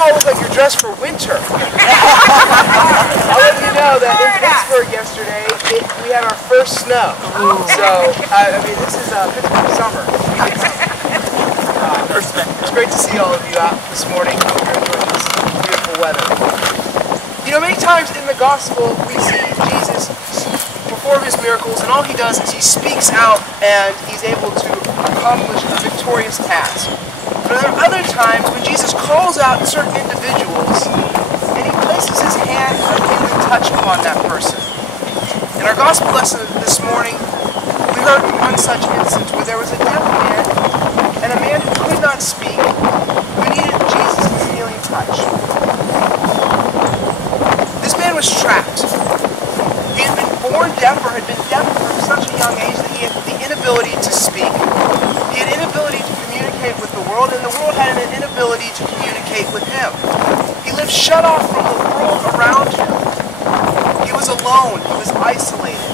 all look like you're dressed for winter. I'll let you know that in Pittsburgh yesterday, we had our first snow. So, I mean, this is Pittsburgh summer. It's great to see all of you out this morning. I hope you're enjoying this beautiful weather. You know, many times in the gospel, we see Jesus perform his miracles, and all he does is he speaks out and he's able to accomplish a victorious task. But there are other times when Jesus calls out certain individuals and he places his hand of healing touch upon that person. In our gospel lesson this morning, we heard one such instance where there was a deaf man and a man who could not speak who needed Jesus' healing touch. This man was trapped. He had been born deaf or had been deaf from such a young age that he had the inability to speak. He had inability to communicate with the world, and the world had an inability to communicate with him. He lived shut off from the world around him. He was alone. He was isolated.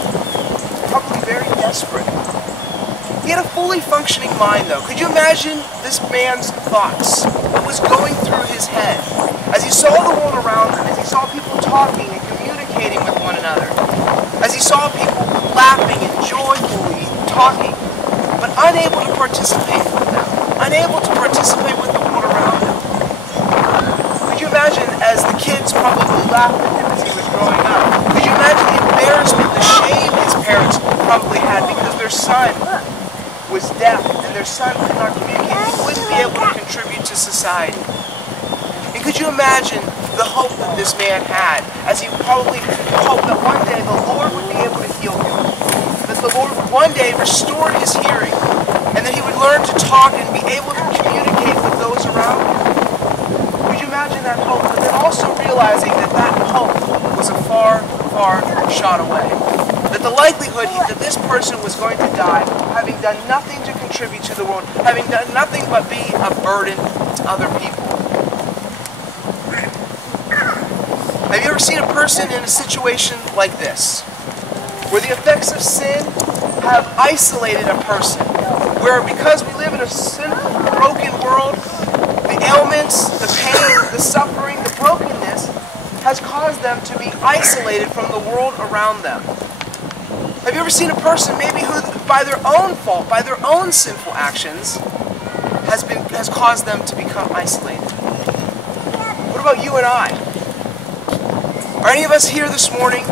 Probably very desperate. He had a fully functioning mind, though. Could you imagine this man's thoughts? What was going through his head as he saw the world around him, as he saw people talking and communicating with one another, as he saw people laughing and joyfully talking, but unable to participate with them, unable to participate with the world around him. Could you imagine, as the kids probably laughed at him as he was growing up, could you imagine the embarrassment, the shame his parents probably had because their son was deaf and their son could not communicate, he wouldn't be able to contribute to society. And could you imagine the hope that this man had, as he probably hoped that one day the Lord would be able to heal him, that the Lord would one day restore his hearing, and that he would learn to talk and be able to communicate with those around him? Could you imagine that hope? But then also realizing that that hope was a far, far shot away. That the likelihood that this person was going to die, having done nothing to contribute to the world, having done nothing but be a burden to other people. Have you ever seen a person in a situation like this, where the effects of sin have isolated a person, where because we live in a sinful, broken world, the ailments, the pain, the suffering, the brokenness has caused them to be isolated from the world around them? Have you ever seen a person maybe who, by their own fault, by their own sinful actions, has caused them to become isolated? What about you and I? Are any of us here this morning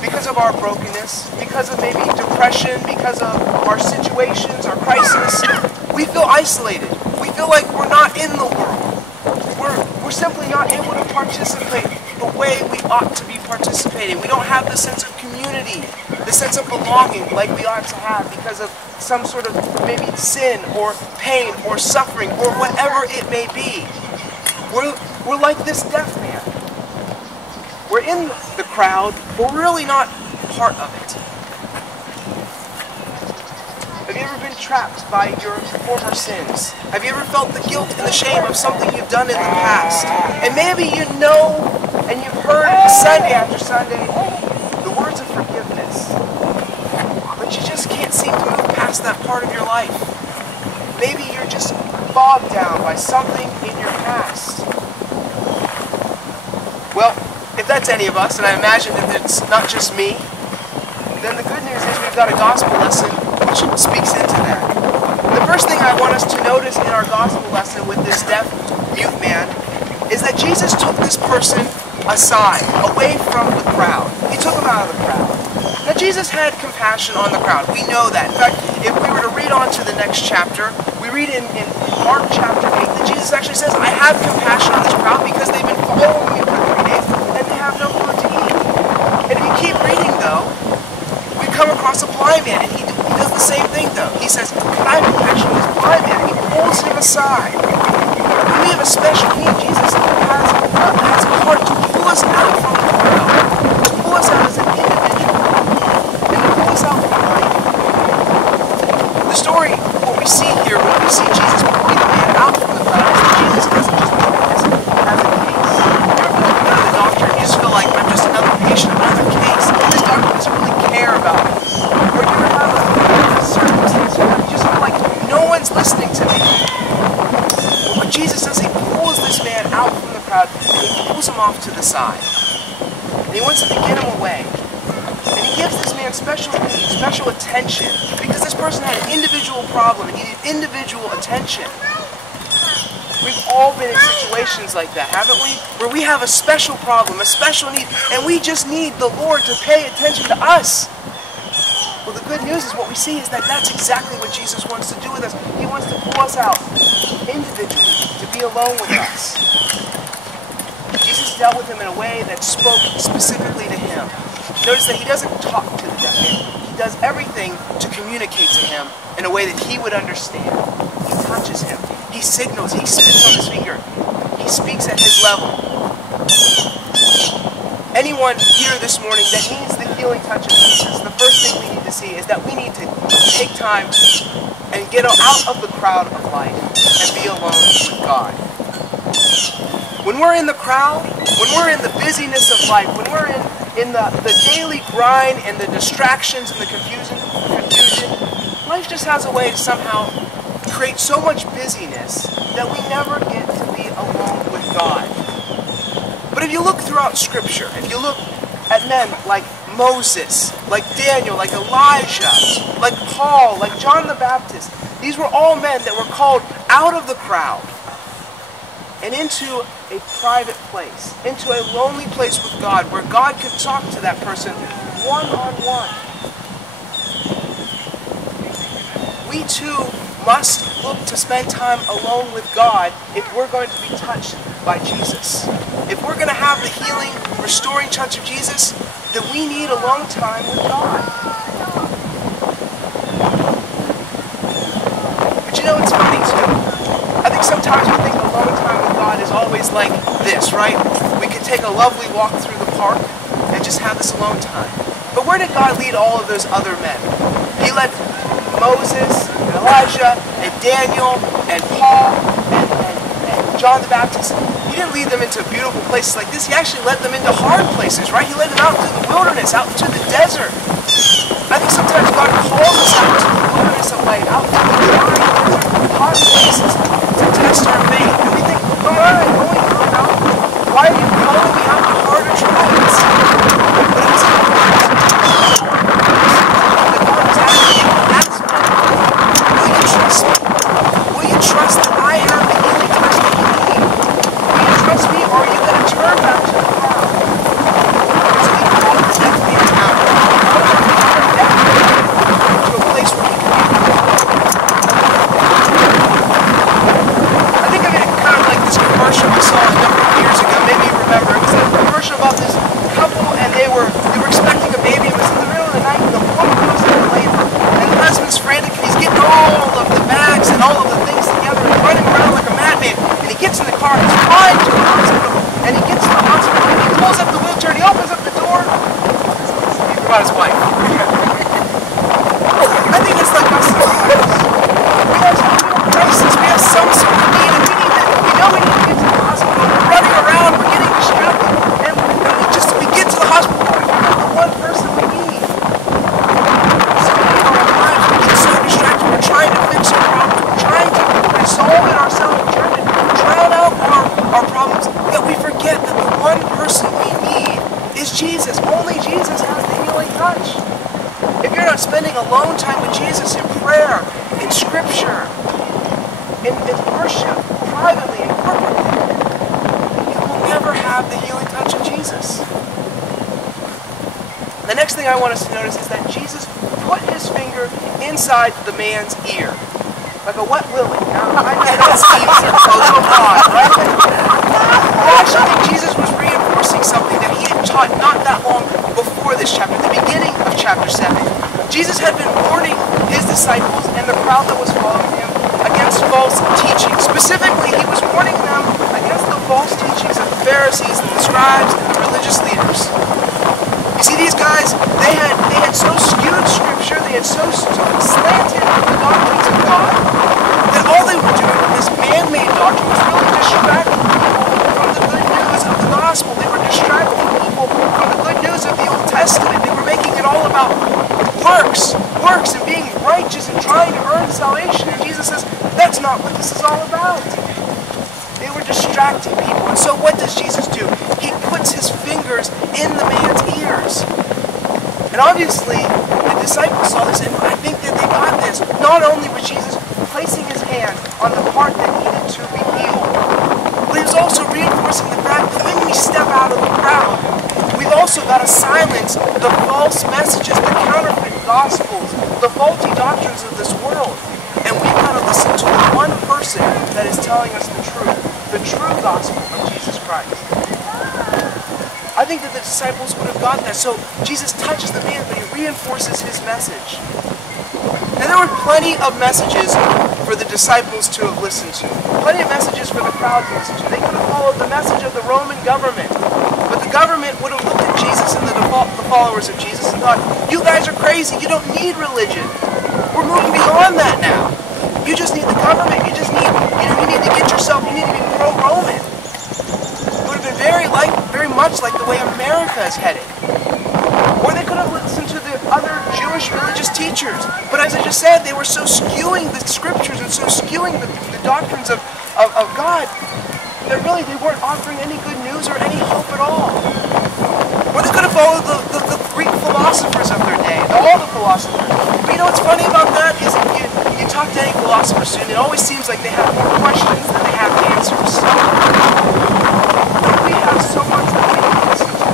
because of our brokenness, because of maybe depression, because of our situations, our crisis? We feel isolated. We feel like we're not in the world. We're simply not able to participate the way we ought to be participating. We don't have the sense of community, the sense of belonging like we ought to have because of some sort of maybe sin or pain or suffering or whatever it may be. We're like this deaf man. We're in the crowd, but we're really not part of it. Have you ever been trapped by your former sins? Have you ever felt the guilt and the shame of something you've done in the past? And maybe you know and you've heard Sunday after Sunday the words of forgiveness, but you just can't seem to move past that part of your life. Maybe you're just bogged down by something in your past. Well, if that's any of us, and I imagine that it's not just me, then the good news is we've got a gospel lesson which speaks into that. The first thing I want us to notice in our gospel lesson with this deaf, mute man is that Jesus took this person aside, away from the crowd. He took him out of the crowd. Now Jesus had compassion on the crowd. We know that. In fact, if we were to read on to the next chapter, we read in Mark chapter 8 that Jesus actually says, I have compassion on this crowd because they've been following me for 3 days and they have no food to eat. And if you keep reading though, we come across a blind man and he does the same thing though. He says, I have compassion on this blind man, and he pulls him aside. When we have a special need, Jesus has a heart to pull us out from the crowd, to pull us out as an individual, and to pull us out from life. The story, what we see here, when we see Jesus pulling the man out from the crowd, is that Jesus doesn't just look at this as a case. You ever go to the doctor and you just feel like I'm just another patient, another case, this doctor doesn't really care about it. Or you ever have a circumstance where you just feel like no one's listening to me. But what Jesus does, he pulls this man out crowd, and he pulls him off to the side. And he wants to get him away. And he gives this man special need, special attention, because this person had an individual problem and needed individual attention. We've all been in situations like that, haven't we? Where we have a special problem, a special need, and we just need the Lord to pay attention to us. Well, the good news is what we see is that that's exactly what Jesus wants to do with us. He wants to pull us out individually, to be alone with us. Jesus dealt with him in a way that spoke specifically to him. Notice that he doesn't talk to the deaf man. He does everything to communicate to him in a way that he would understand. He touches him. He signals. He spits on his finger. He speaks at his level. Anyone here this morning that needs the healing touch of Jesus, the first thing we need to see is that we need to take time and get out of the crowd of life and be alone with God. When we're in the crowd, when we're in the busyness of life, when we're in the daily grind and the distractions and the confusion, life just has a way to somehow create so much busyness that we never get to be alone with God. But if you look throughout Scripture, if you look at men like Moses, like Daniel, like Elijah, like Paul, like John the Baptist, these were all men that were called out of the crowd and into a private place, into a lonely place with God, where God could talk to that person one-on-one. We too must look to spend time alone with God if we're going to be touched by Jesus. If we're going to have the healing, restoring touch of Jesus, then we need alone time with God. But you know, it's funny too. I think sometimes we think alone time with God is always like this, right? We could take a lovely walk through the park and just have this alone time. But where did God lead all of those other men? He led Moses and Elijah and Daniel and Paul and John the Baptist. He didn't lead them into beautiful places like this. He actually led them into hard places, right? He led them out into the wilderness, out into the desert. I think sometimes God calls us out into the wilderness of life, out into the dry desert, hard places to test our faith. And we think, come on, I'm going through now. Why are you calling me out to harder trials? But it was will you trust that I have the healing touch that you need? Will you trust me, or are you going to turn back to the crowd? So we call the deaf man out. To a place where he can be healed. I think of it kind of like this commercial we saw a number of years ago. Maybe you remember. It was a commercial about this couple, and they were expecting a baby. It was in the middle of the night, and the woman goes into labor. And the husband's frantic, and he's getting all of the bags and all of the things together and running around like a madman. And he gets in the car, he's flying to the hospital, and he gets to the hospital, and he pulls up the wheelchair, and he opens up the door. He forgot his wife. I think it's like us sometimes. We have some real crisis, we have some sort of need, and we know we need to get to the hospital. We're running around, we're getting distracted, and we get to the hospital, we forget the one person we need. We're trying to fix our problems. We're trying to resolve it ourselves. We're trying to drown out our problems. That we forget that the one person we need is Jesus. Only Jesus has the healing touch. If you're not spending alone time with Jesus in prayer, in scripture, in worship, privately and corporately, you will never have the healing touch of Jesus. The next thing I want us to notice is that Jesus put his finger inside the man's ear. Like a wet willy. Now, I know that seems a little odd, right? I actually think Jesus was reinforcing something that he had taught not that long before this chapter, the beginning of chapter 7. Jesus had been warning his disciples and the crowd that was following him against false teaching. Specifically, he was warning them against the false teachings of the Pharisees and the scribes and the religious leaders. You see, these guys, they had so skewed Scripture, they had so slanted the doctrines of God, that all they were doing with this man-made doctrine was really distracting people from the good news of the gospel. They were distracting people from the good news of the Old Testament. They were making it all about works and being righteous and trying to earn salvation. And Jesus says, that's not what this is all about. They were distracting faculty people. And so what does Jesus do? He puts his fingers in the man's ears. And obviously, the disciples saw this, and I think that they got this. Not only was Jesus placing his hand on the part that needed to be healed, but he was also reinforcing the fact that when we step out of the crowd, we've also got to silence the false messages, the counterfeit gospels, the faulty doctrines of this world. And we've got to listen to the one person that is telling us the true gospel of Jesus Christ. I think that the disciples would have got that. So Jesus touches the man, but he reinforces his message. And there were plenty of messages for the disciples to have listened to. Plenty of messages for the crowd to listen to. They could have followed the message of the Roman government. But the government would have looked at Jesus and the followers of Jesus and thought, you guys are crazy. You don't need religion. We're moving beyond that now. You just need the government. You just need, you need to get yourself, you need to be pro-Roman. It would have been very much like the way America is headed. Or they could have listened to the other Jewish religious teachers. But as I just said, they were so skewing the scriptures and so skewing the doctrines of God that really they weren't offering any good news or any hope at all. Or they could have followed the Greek philosophers of their day, all the philosophers. But you know what's funny about that is if you talk to any philosopher student, it always seems like they have more questions than they have answers. We have so much that we can listen to.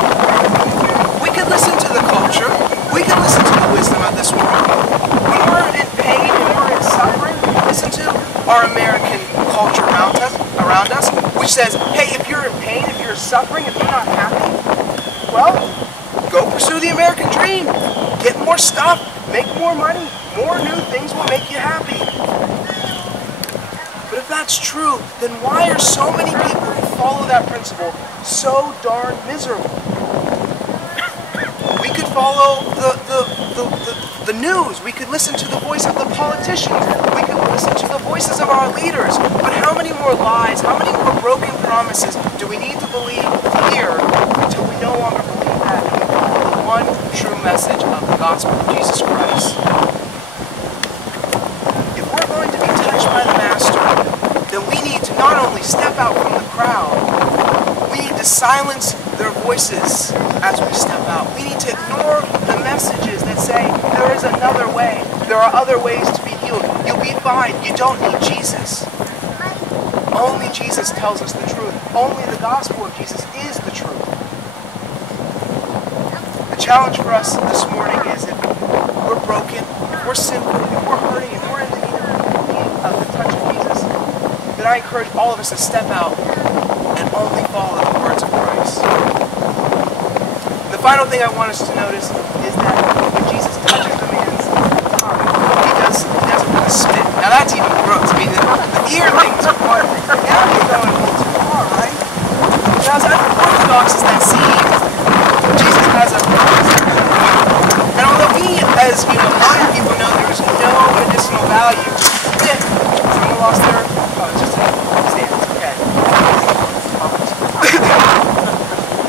We can listen to the culture. We can listen to the wisdom of this world. When we're in pain and we're in suffering, listen to our American culture around us, which says, hey, if you're in pain, if you're suffering, if you're not happy, well, go pursue the American dream. Get more stuff, make more money, more new things will make you happy. But if that's true, then why are so many people who follow that principle so darn miserable? We could follow the news. We could listen to the voice of the politicians. We could listen to the voices of our leaders. But how many more lies, how many more broken promises do we need to believe here until we no longer believe that and we follow the one true message of the gospel of Jesus Christ? If we're going to be touched by the Master, then we need to not only step out from the crowd, we need to silence their voices as we step out. We need to ignore the messages that say there is another way. There are other ways to be healed. You'll be fine. You don't need Jesus. Only Jesus tells us the truth. Only the gospel of Jesus is the truth. The challenge for us this morning is if we're broken, if we're sinful, if we're hurting, if we're in need of the touch of Jesus, then I encourage all of us to step out and only follow the words of Christ. The final thing I want us to notice is that when Jesus touches the man's tongue, he does it with a spit. Now that's even gross. I mean, the ear thing's one thing. Now you're going a little too far, right? Now, as unorthodox as that seems, Jesus has a purpose. And although we, as modern people, know there is no medicinal value to spit, someone lost their, it's just a stance, okay.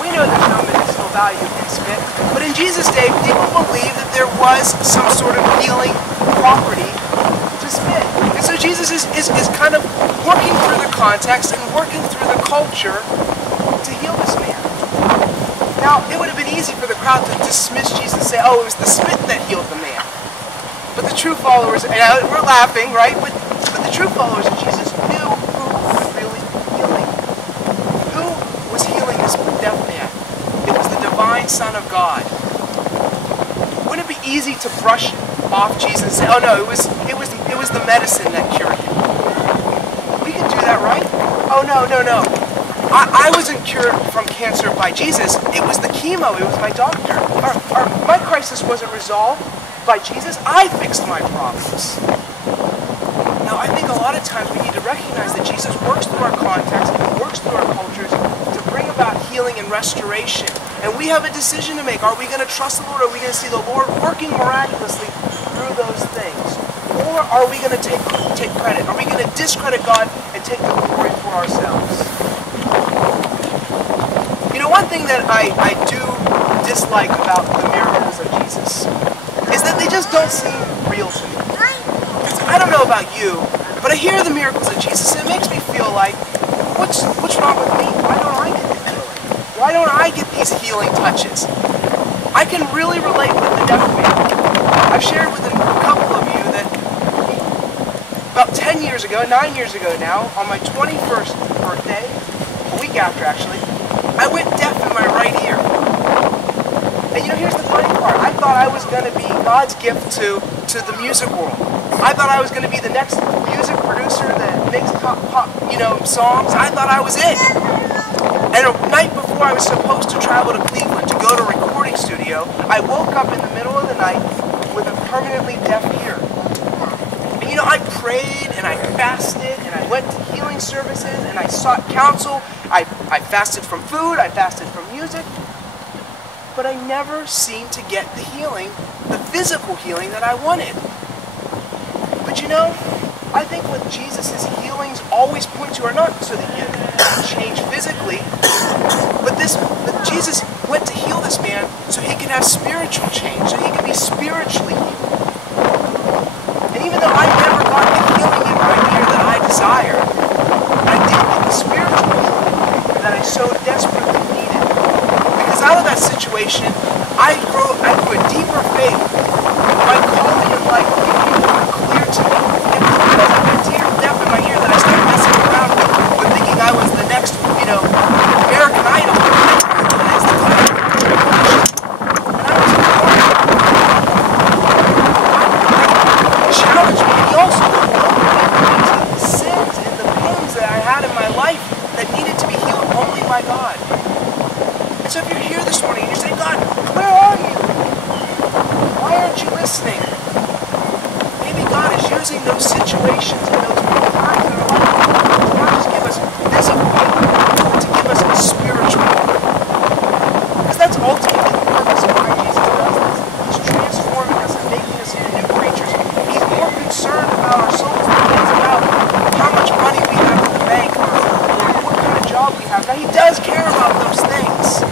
We know there's no medicinal value in spit, but in Jesus' day, people believed that there was some sort of healing property to spit. And so Jesus is kind of working through the context and working through the culture to heal this man. Now, it would have been easy for the crowd to dismiss Jesus and say, oh, it was the spit that healed the man. But the true followers, and we're laughing, right? But the true followers of Jesus knew who was really healing. Who was healing this deaf man? It was the divine Son of God. Wouldn't it be easy to brush off Jesus and say, oh no, it was the medicine that cured him? We can do that, right? Oh no. I wasn't cured from cancer by Jesus. It was the chemo. It was my doctor. My crisis wasn't resolved by Jesus. I fixed my problems. Now, I think a lot of times we need to recognize that Jesus works through our context, works through our cultures to bring about healing and restoration. And we have a decision to make. Are we going to trust the Lord? Or are we going to see the Lord working miraculously through those things? Or are we going to take credit? Are we going to discredit God and take the glory for ourselves? You know, one thing that I do dislike about the miracles of Jesus is that they just don't seem real to me. I don't know about you, but I hear the miracles of Jesus and it makes me feel like what's wrong with me? Why don't I get the healing? Why don't I get these healing touches? I can really relate with the deaf man. I've shared with a couple of you that about 10 years ago, 9 years ago now, on my 21st birthday, a week after actually, I went deaf in my right ear. And you know, here's the funny part. I thought I was going to be God's gift to the music world. I thought I was going to be the next music producer that makes pop, songs. I thought I was it. And a night before I was supposed to travel to Cleveland to go to a recording studio, I woke up in the middle of the night with a permanently deaf ear. And you know, I prayed and I fasted and I went to healing services and I sought counsel. I fasted from food, I fasted from music. But I never seemed to get the healing, the physical healing that I wanted. But you know, I think what Jesus' healings always point to are not so that you can change physically, but Jesus went to heal this man so he could have spiritual change, so he could be spiritually healed. And even though I never got the healing in my ear that I desired, I did get the spiritual healing that I so desperately needed. Because out of that situation, I grew a deeper faith. My calling in life became more clear to me. And because I went deaf in my ear, that I started messing around with thinking I was the next, American Idol. And I was He challenged me, and he also opened me to the sins and the pains that I had in my life that needed to be healed only by God. And so if you're here this morning and you're saying, God, where are you? Why aren't you listening? Maybe God is using those situations and those times in our life to not just give us physical healing, but to give us spiritual healing. Because that's ultimately the purpose of why Jesus does this. He's transforming us and making us into new creatures. He's more concerned about our souls than he is about how much money we have in the bank or what kind of job we have. Now, he does care about those things.